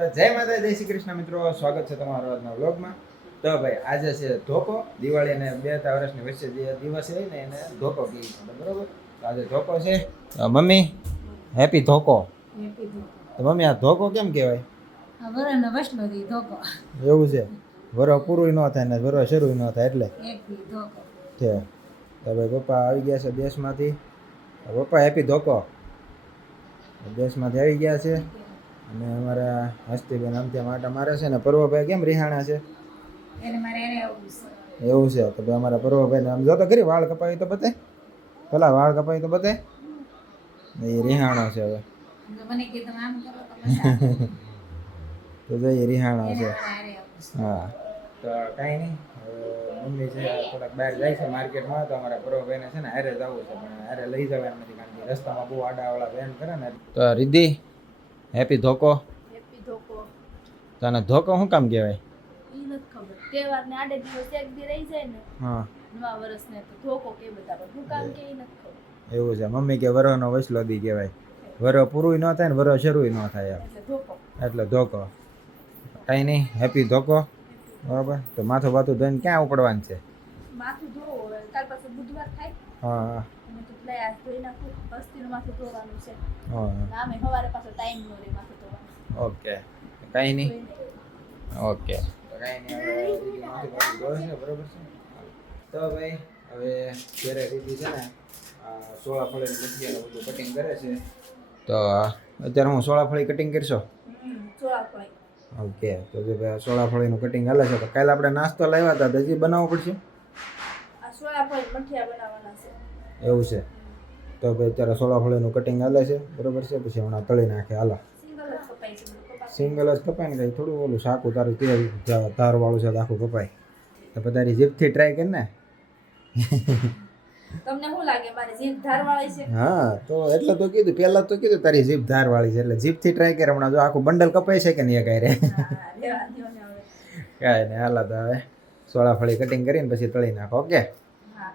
તો જય માતા જય શ્રી કૃષ્ણ મિત્રો, સ્વાગત છે તમારો આજના વ્લોગમાં. તો ભાઈ આજે છે ધોકો, દિવાળી અને 2 વર્ષની વચ્ચે જે દિવસ હોય ને એને ધોકો કહે છે, બરોબર. તો આજે ધોકો છે. મમ્મી હેપી ધોકો. તો મમ્મી આ ધોકો કેમ કહેવાય? એવું છે, વરો પૂરું ન થાય ને વરો શરૂ ન થાય એટલે છે. તો ભાઈ પપ્પા આવી ગયા છે દેશમાંથી. પપ્પા હેપી ધોકો. દેશમાંથી આવી ગયા છે અને અમારા હસ્તીબેન આમ ત્યાં આટા મારે છે ને પર્વભાઈ કેમ રિહાણા છે? એવું છે. તો ભાઈ અમારા પર્વભાઈ આમ જો તો ખરી વાળ કપાવી તો બતાય, પેલા વાળ કપાવી તો બતાય. એ રિહાણો છે હવે. તો જોઈએ રિહાણો છે. હા તો કાંઈ નહીં, મમ્મી છે થોડાક બહાર જાય છે માર્કેટમાં. તો અમારા પર્વભાઈને છે ને હારે જવું છે પણ હારે લઈ જવાનું નથી કારણ કે રસ્તામાં બહુ આડાવાળા બેન કરે ને. તો રિદ્ધિ હેપી ધોકો. તને ધોકો શું કામ કહેવાય? તહેવારને આડે દિવસ એક દી રહી જાય ને હા નવા વર્ષને તો ધોકો કે બધા પણ હું કામ કે ઈ નથી ખબર. એવું છે. મમ્મી કે વરોનો વસલો દી કહેવાય. વરો પૂરું ન થાય ને વરો શરૂ ન થાય એટલે ધોકો. એટલે ધોકો. કાંઈ નહીં, હેપી ધોકો. બરાબર. તો માથું બાથું ધોઈને ક્યાં ઉપડવાનું છે? માથું ધોવો હવે કાલ પાછું બુધવાર થાય. હા અને તો લઈ આ ધોઈ નાખું. હસ્તીનું માથું ધોવાનું છે. હા આમે સવારે પાછો ટાઈમ નો રહે માથું ધોવાનો. ઓકે કાંઈ નહીં. ઓકે કાંઈ નહીં, હવે માથું બાથું ધોવે છે, બરાબર છે. તો ભાઈ હવે ઘરે દીધી છે ને સોળાફળીનું મઠિયાનું બધું કટિંગ કરે છે. તો અત્યારે હું સોળાફળી કટિંગ કરશો? ચોળાફળી. ઓકે તો જો ભાઈ સોળાફળીનું કટિંગ હાલે છે. તો કાલે આપણે નાસ્તો લાવ્યા હતા, હજી બનાવવો પડશે? આ ચોળાફળી મઠિયા બનાવવાના છે. એવું છે. તો ભાઈ અત્યારે સોળાફળીનું કટિંગ હાલે છે, બરોબર છે. પછી હમણાં તળી નાખે. હાલો સિંગલ જ કપાય છે બધું કપાય. સિંગલ જ કપાય ને કંઈ થોડું ઓલું શાકું તારું તેલ ધારવાળું છે તો આખું કપાય. તો પછી તારી જીભથી ટ્રાય કરી ને. તમને શું લાગે મારી જીભ ધારવાળી છે? હા તો એટલે તો કીધું, પહેલા તો કીધું તારી જીભ ધારવાળી છે એટલે જીભથી ટ્રાય કરે. હમણાં જો આખું બંડલ કપાય છે કે નહીં કાંઈ રે? હા લેવા દ્યો ને હવે. કાંઈ નહીં, હાલા તો હવે સોળાફળી કટિંગ કરીને પછી તળી નાખો. ઓકે. હા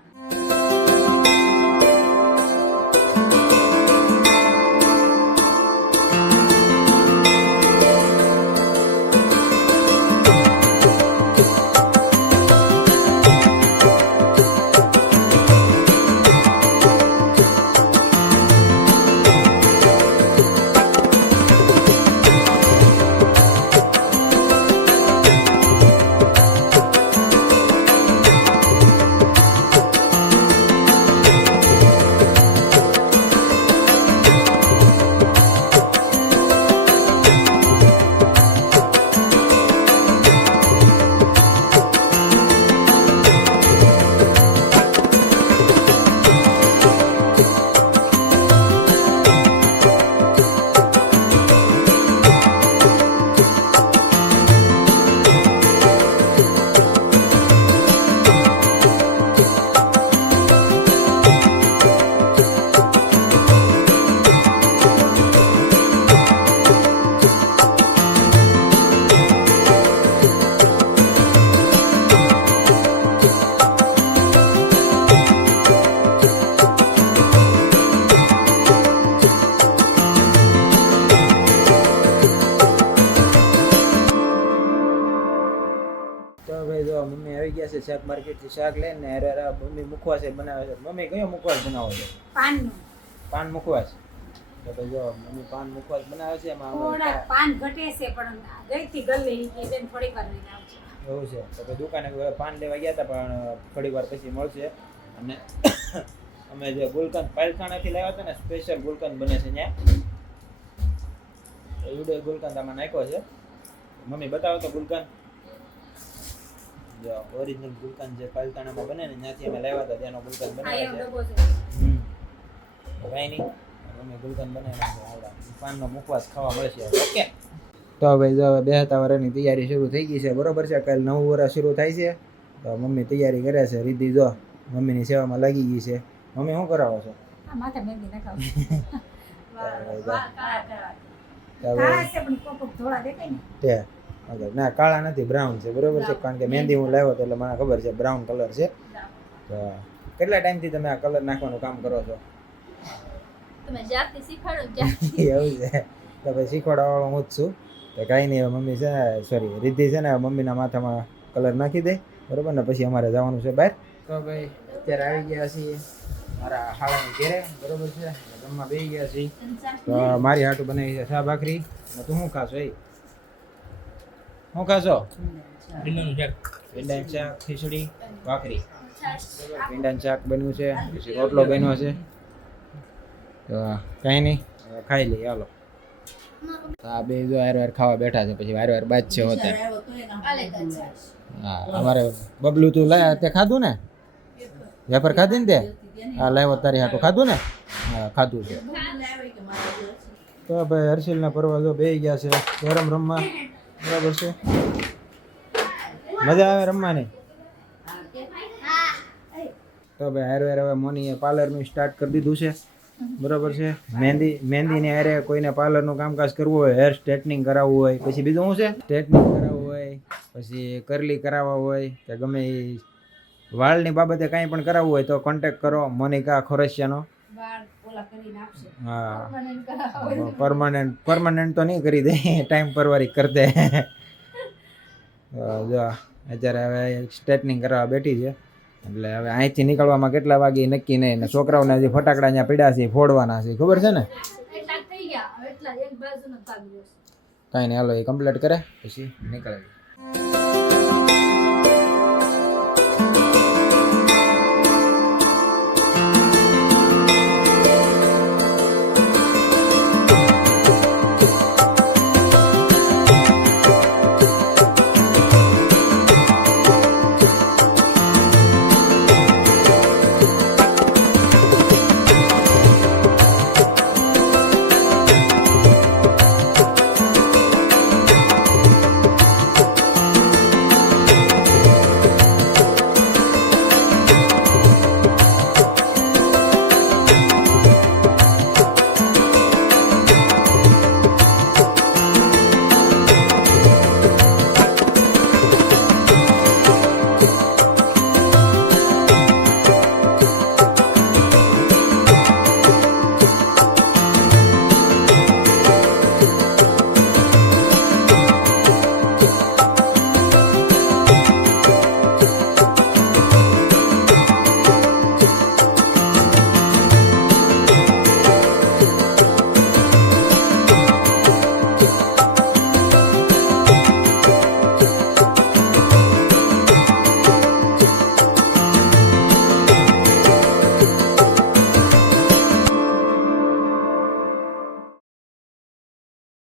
મમ્મી આવી ગયા છે શાક માર્કેટથી શાક લઈને. અરે અરે મમ્મી મુખવાસ બનાવે છે. મમ્મી કયો મુખવાસ બનાવો છો? પાનનું. પાન મુખવાસ. તો ભાઈ જો મમ્મી પાન મુખવાસ બનાવે છે. એમાં થોડા પાન ઘટે છે પણ ગઈથી ગલ્લી કે બેન થોડીક વાર લઈને આવજો. એવું છે. તો ભાઈ દુકાને પાન લેવા ગયા હતા પણ થોડીક વાર પછી મળશે. અને અમે જે ગુલકંદ પાલખાણાથી લાવ્યા હતા ને, સ્પેશિયલ ગુલકંદ બને છે ત્યાં. તો યુડે ગુલકંદ આમાં નાખ્યો છે. મમ્મી બતાવો તો ગુલકંદ. જો ઓરિજિનલ ગુલકંદ જે પાલતાણામાં બને ને ત્યાંથી અમે લાવ્યા હતા, ત્યાંનો ગુલકંદ બનાવે છે. ભાઈ નહીં અમે ગુલકંદ બનાવી નાખ્યો. આવડા પાનનો મુખવાસ ખાવા મળશે. ઓકે. તો ભાઈ જો 2 વર્ષની તૈયારી શરૂ થઈ ગઈ છે, બરોબર છે. કાલે 9 વર્ષ શરૂ થાય છે. તો મમ્મી તૈયારી કરે છે. રીતિ જો મમ્મીની સેવામાં લાગી ગઈ છે. મમ્મી શું કરાવો છો? આ માથે મહેંદી નખાવ. ના કાળા નથી, બ્રાઉન છે, બરોબર છે. કારણ કે મહેંદી હું લાવ્યો તો એટલે મને ખબર છે બ્રાઉન કલર છે. તો કેટલા ટાઈમથી તમે આ કલર નાખવાનું કામ કરો છો? તમે જાતે શીખવાડો ત્યાંથી. એવું છે. તો ભાઈ શીખવાડવા વાળો હું જ છું. તો કાંઈ નહીં હવે મમ્મી છે સોરી રિદ્ધિ છે ને મમ્મીના માથામાં કલર નાખી દે બરોબર ને પછી અમારે જવાનું છે બહાર. તો ભાઈ અત્યારે આવી ગયા છીએ મારા હાળાની ઘેરે બરોબર છે જમવા બેસી ગયા છીએ. તો મારી હાટું બનાવી છે શા ભાખરી ને તું શું ખાશો એ શું ખાશો? ભીંડાનું શાક ખીચડી ભાખરી ભીંડાનું શાક બન્યું છે પછી રોટલો બન્યો છે. તો કાંઈ નહીં ખાઈ લઈએ હાલો. આ બે જો વાર ખાવા બેઠા છે પછી વાર બાદ છે હોતા. હા અમારે બબલું તું લાયા તે ખાધું ને વેફર ખાધી ને તે હા લાવ્યો તારી હાટું ખાધું ને હા ખાધું છે. તો ભાઈ હર્ષિલના પરવા જો બેસી ગયા છે કેરમ રમવા બરાબર છે. મજા આવે રમવાની. તો ભાઈ હારે હવે મોનીએ પાર્લરનું સ્ટાર્ટ કરી દીધું છે બરાબર છે. મહેંદીને હારે કોઈને પાર્લરનું કામકાજ કરવું હોય હેર સ્ટ્રેટનિંગ કરાવવું હોય પછી બીજું શું છે સ્ટ્રેટનિંગ કરાવવું હોય પછી કરલી કરાવવા હોય કે ગમે એ વાળની બાબતે કાંઈ પણ કરાવવું હોય તો કોન્ટેક્ટ કરો મોનિકા ખોરસિયાનો. હા પરમાનન્ટ તો નહીં કરી દે ટાઈમ પરવારી કરી દે. જો અત્યારે હવે સ્ટ્રેટનિંગ કરાવવા બેઠી છે એટલે હવે અહીંથી નીકળવામાં કેટલા વાગે નક્કી નહીં ને છોકરાઓને હજી ફટાકડા અહીંયા પીડ્યા છે ફોડવાના છે ખબર છે ને. કાંઈ નહીં હાલો એ કમ્પ્લીટ કરે પછી નીકળે.